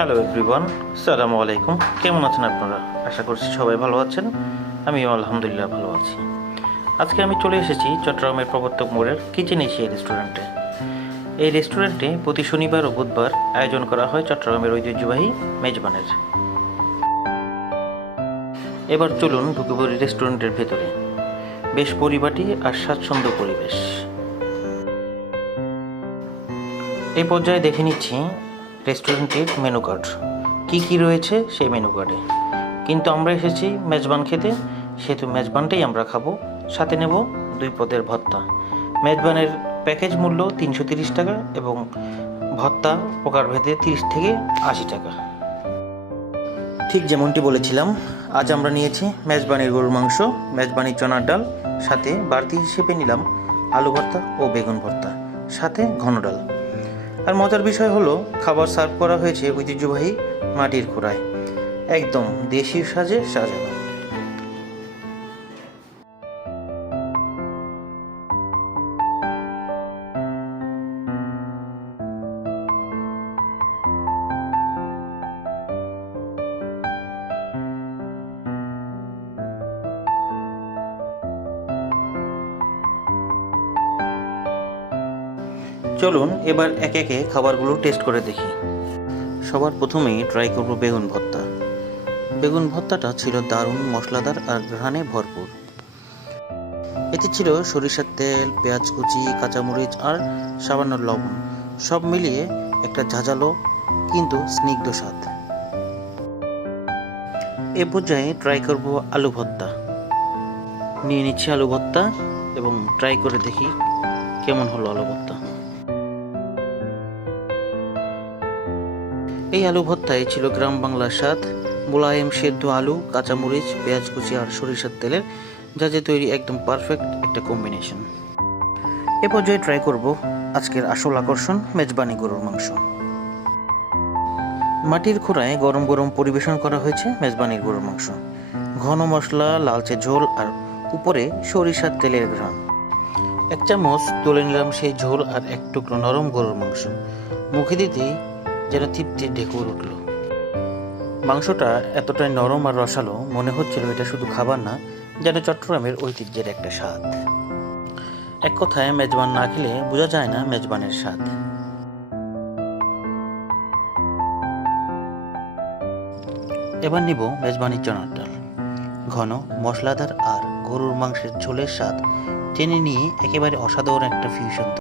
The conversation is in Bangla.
হ্যালো এভরিওয়ান, আসসালামু আলাইকুম। কেমন আছেন আপনারা? আশা করছি সবাই ভালো আছেন। আমিও আলহামদুলিল্লাহ ভালো আছি। আজকে আমি চলে এসেছি চট্টগ্রামের প্রবর্তক মোড়ের কিচেন এশিয়া রেস্টুরেন্টে। এই রেস্টুরেন্টে প্রতি শনিবার ও বুধবার আয়োজন করা হয় চট্টগ্রামের ঐতিহ্যবাহী মেজবানের। এবার চলুন ঢুকে পড়ি রেস্টুরেন্টের ভেতরে। বেশ পরিপাটি আর স্বাচ্ছন্দ্য পরিবেশ। এই পর্যায়ে দেখে নিচ্ছি রেস্টুরেন্টের মেনু কার্ড, কী রয়েছে সেই মেনু কার্ডে। কিন্তু আমরা এসেছি মেজবান খেতে, সেহেতু মেজবানটাই আমরা খাবো। সাথে নেব 2 পদের ভর্তা। মেজবানের প্যাকেজ মূল্য 330 টাকা এবং ভর্তা প্রকারভেদে 30 থেকে 80 টাকা। ঠিক যেমনটি বলেছিলাম, আজ আমরা নিয়েছি মেজবানির গরুর মাংস, মেজবানি চনার ডাল, সাথে বাড়তি হিসেবে নিলাম আলু ভর্তা ও বেগুন ভর্তা, সাথে ঘন ডাল। আর মজার বিষয় হলো, খাবার সার্ভ করা হয়েছে ঐতিহ্যবাহী মাটির কুড়ায়, একদম দেশি সাজে সাজানো। চলুন এবার একে একে খাবারগুলো টেস্ট করে দেখি। সবার প্রথমেই ট্রাই করব বেগুন ভর্তা। বেগুন ভর্তাটা ছিল দারুণ মশলাদার আর ঘ্রাণে ভরপুর। এতে ছিল সরিষার তেল, পেঁয়াজ কুচি, কাঁচামরিচ আর সামান্য লবণ, সব মিলিয়ে একটা ঝাঁঝালো কিন্তু স্নিগ্ধ স্বাদ। এ পর্যায়ে ট্রাই করব আলু ভর্তা। নিয়ে নিচ্ছি আলু ভর্তা এবং ট্রাই করে দেখি কেমন হলো আলু ভর্তা। এই আলু ভর্তায় ছিল গ্রাম বাংলার স্বাদ, মোলায়েম সেদ্ধ আলু, কাঁচামরিচ, পেঁয়াজ কুচি আর সরিষার তেলের ঝাঁঝে তৈরি একদম পারফেক্ট একটা কম্বিনেশন। এ পর্যায়ে ট্রাই করব আজকের আসল আকর্ষণ, মেজবানি গরুর মাংস। মাটির খোঁড়ায় গরম গরম পরিবেশন করা হয়েছে মেজবানির গরুর মাংস। ঘন মশলা, লালচে ঝোল আর উপরে সরিষার তেলের ঘ্রাণ। 1 চামচ তুলে নিলাম সেই ঝোল আর 1 টুকরো নরম গরুর মাংস। মুখে দিতেই যেন তৃপ্তির ঢেকুর উঠল। মাংসটা এতটাই নরম আর রসালো, মনে হচ্ছিল এটা শুধু খাবার না, যেন চট্টগ্রামের ঐতিহ্যের একটা স্বাদ। এক কথায় মেজবান না খেলে বোঝা যায় না মেজবানের স্বাদ। এবার নিব মেজবানি চনার ডাল। ঘন মশলাদার আর গরুর মাংসের ঝোলের স্বাদ টেনে নিয়ে একেবারে অসাধারণ একটা ফিউশন।